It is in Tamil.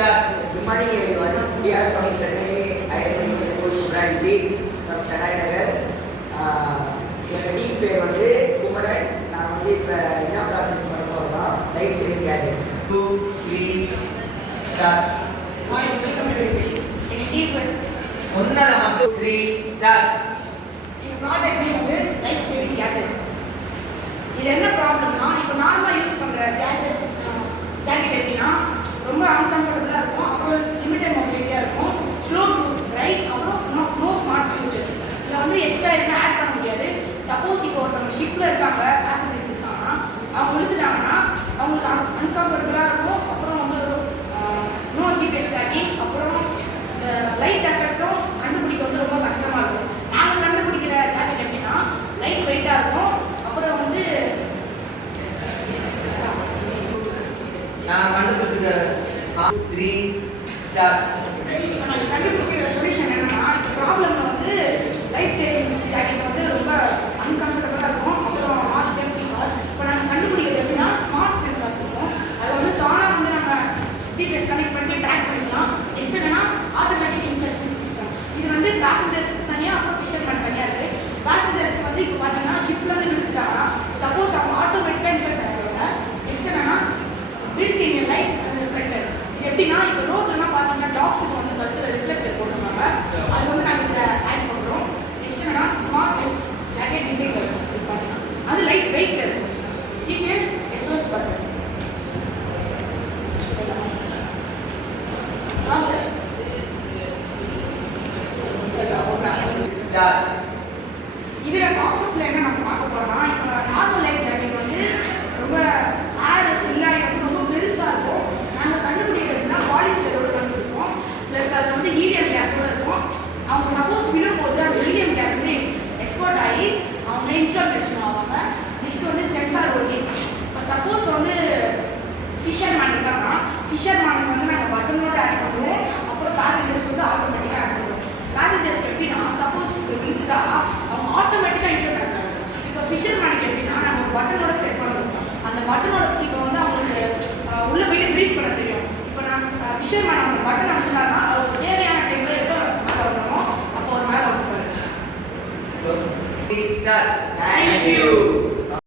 Good morning everyone. We are from Chennai ISM School Branch B from Chennai Nagar. எங்கள் டீம் பேர் வந்து குமரன். நான் வந்து இப்போ என்ன ப்ராஜெக்ட் பண்ண போகிறோம்னா life saving gadget. 2 3 start. Welcome everybody. எங்கள் டீம் பேர் ஒன்னத மட்டும் 3 ஸ்டார்ட். எங்கள் ப்ராஜெக்ட் நேம் வந்து லைஃப் சேவிங் கேஜெட். இது என்ன ப்ராப்ளம்னா இப்போ நார்மலாக யூஸ் பண்ணுற ஜாக்கெட் எப்படின்னா ரொம்ப அன்கம்ஃபர்டபுளாக இருக்கும், அப்புறம் லிமிட்டட் மொபிலிட்டியாக இருக்கும், ஸ்லோ டு ரைட், அப்புறம் நோ ஸ்மார்ட் ஃபியூச்சர்ஸ். இதில் வந்து எக்ஸ்ட்ரா எதுவும் ஆட் பண்ண முடியாது. சப்போஸ் இப்போ ஒருத்தவங்க ஷிப்பில் இருக்காங்க, பேசஞ்சர்ஸ் இருக்காங்கன்னா அவங்க இழுத்துட்டாங்கன்னா அவங்களுக்கு அன்கம்ஃபர்டபுளாக இருக்கும். அப்புறம் வந்து நோ ஜிபிஎஸ் ட்ராக்கிங், அப்புறம் இந்த லைட் எஃபெக்டும் கண்டுபிடிக்க வந்து ரொம்ப கஷ்டமாக இருக்கும். நாங்கள் கண்டுபிடிக்கிற ஜாக்கெட் எப்படின்னா லைட் வெயிட்டாக இருக்கும். அப்புறம் வந்து நான் கண்டுபிடிச்ச 3 ஸ்டார்ட். இப்போ நாங்கள் கண்டுபிடிச்சிக்கிற சொல்யூஷன் என்னன்னா, இந்த ப்ராப்ளமில் வந்து லைஃப் சேவிங் ஜாக்கெட் வந்து ரொம்ப அன்கம்ஃபர்டபுளாக இருக்கும். அப்புறம் நாட் சேஃப்டி ஃபார். இப்போ நாங்கள் கண்டுபிடிக்கிறது எப்படின்னா ஸ்மார்ட் சென்சார்ஸ் இருக்கும். அதில் வந்து தானாக வந்து நம்ம ஜிபிஎஸ் கனெக்ட் பண்ணி ட்ராக் பண்ணிக்கலாம். நெக்ஸ்ட் என்னன்னா ஆட்டோமேட்டிக் இன்ஃப்ளேஷன் சிஸ்டம். இது வந்து பேசஞ்சர்ஸ்க்கு தனியாக, அப்புறம் ஃபிஷர்மேன் தனியாக இருக்குது. பேசஞ்சர்ஸ்க்கு வந்து இப்போ பார்த்தீங்கன்னா ஷிப்பில் வந்து நிறுத்திட்டாங்கன்னா சப்போஸ் அவங்க ஆட்டோமேட்டிக்காக இன்ஸ்டால் பண்ணிடுவாங்க. நெக்ஸ்ட் என்னன்னா built in lights and reflector. இது எப்படின்னா இப்போ ரோட்லலாம் பார்த்தீங்கன்னா டாக்ஸுக்கு வந்து கழுத்தில் ரிஃப்ளெக்டர் போட்டுருவாங்க. அது வந்து நாங்கள் இதில் ஆட் பண்ணுறோம். நெக்ஸ்ட் என்னன்னா ஸ்மார்ட் லைஃப் ஜாக்கெட் டிசைன் இருக்கும். இது பார்த்தீங்கன்னா அது லைட் வெயிட் இருக்கும். GPS SOS button process start. இதில் ப்ராசஸில் என்ன நம்ம பார்க்க போகிறோம்னா, இப்போ நார்மல் லைஃப் ஜாக்கெட் வந்து ரொம்ப ஏர் ஃபில்லாகி வந்து ரொம்ப பெருசாக இருக்கும். நாங்கள் கண்டுபிடிக்கிறதுனா பாலிஸ்டரோட கண்டுபிடிப்போம். ப்ளஸ் அது வந்து ஹீலியம் கேஸோட இருக்கும். அவங்க சப்போஸ் விழும்போது அந்த ஹீலியம் கேஸ் வந்து எக்ஸ்போர்ட் ஆகி அவங்க இன்ஃப்ளமேஷன் ஆவாங்க. நெக்ஸ்ட் வந்து சென்சார் ஒர்க்கிங். இப்போ சப்போஸ் வந்து ஃபிஷர்மேன் இருக்காங்கன்னா ஃபிஷர்மேனுக்கு வந்து நாங்கள் பட்டனோட ஆட் பண்ணுவோம். அப்புறம் பேசஞ்சர்ஸ்க்கு வந்து ஆட்டோமேட்டிக்காக ஆட் பண்ணுவோம். பேசஞ்சர்ஸ்க்கு எப்படின்னா சப்போஸ் இப்போ விழுந்துட்டா அவங்க ஆட்டோமேட்டிக்காக இன்ஃப்ளூட் ஆகிறாங்க. இப்போ ஃபிஷர்மேனுக்கு எப்படின்னா நம்ம ஒரு பட்டனோட செட் பண்ணுவோம். அந்த பட்டனோட இப்போ வந்து அவங்களுக்கு உள்ளே போயிட்டு ப்ரீத் பண்ண தெரியும். இப்போ நான் ஃபிஷர்மேன் அந்த பட்டன் அனுப்புனாருன்னா அவருக்கு தேவையான டைமில் எப்போ மேலே வரணுமோ அப்போ ஒரு மேலே வந்துருப்பாரு. ஸ்டார்ட். Thank you.